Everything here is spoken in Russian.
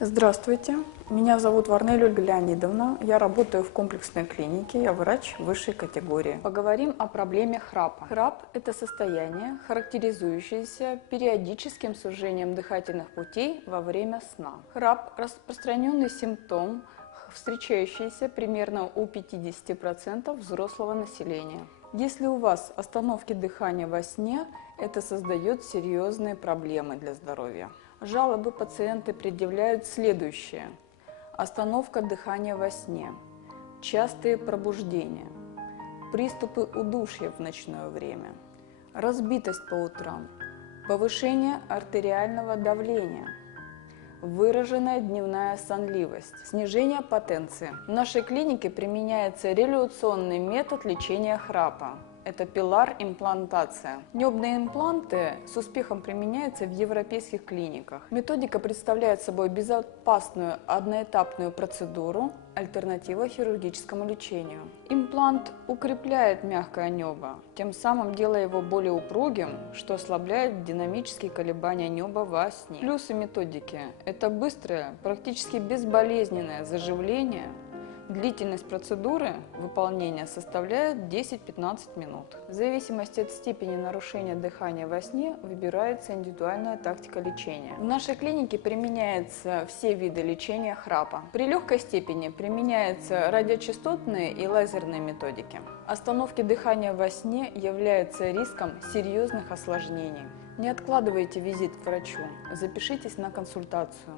Здравствуйте, меня зовут Варнель Ольга Леонидовна, я работаю в комплексной клинике, я врач высшей категории. Поговорим о проблеме храпа. Храп – это состояние, характеризующееся периодическим сужением дыхательных путей во время сна. Храп – распространенный симптом, встречающийся примерно у 50% взрослого населения. Если у вас остановки дыхания во сне, это создает серьезные проблемы для здоровья. Жалобы пациенты предъявляют следующее: остановка дыхания во сне, частые пробуждения, приступы удушья в ночное время, разбитость по утрам, повышение артериального давления, выраженная дневная сонливость, снижение потенции. В нашей клинике применяется релюционный метод лечения храпа. Это пилар-имплантация. Небные импланты с успехом применяются в европейских клиниках. Методика представляет собой безопасную одноэтапную процедуру, альтернатива хирургическому лечению. Имплант укрепляет мягкое небо, тем самым делая его более упругим, что ослабляет динамические колебания неба во сне. Плюсы методики – это быстрое, практически безболезненное заживление. Длительность процедуры выполнения составляет 10-15 минут. В зависимости от степени нарушения дыхания во сне выбирается индивидуальная тактика лечения. В нашей клинике применяются все виды лечения храпа. При легкой степени применяются радиочастотные и лазерные методики. Остановки дыхания во сне являются риском серьезных осложнений. Не откладывайте визит к врачу, запишитесь на консультацию.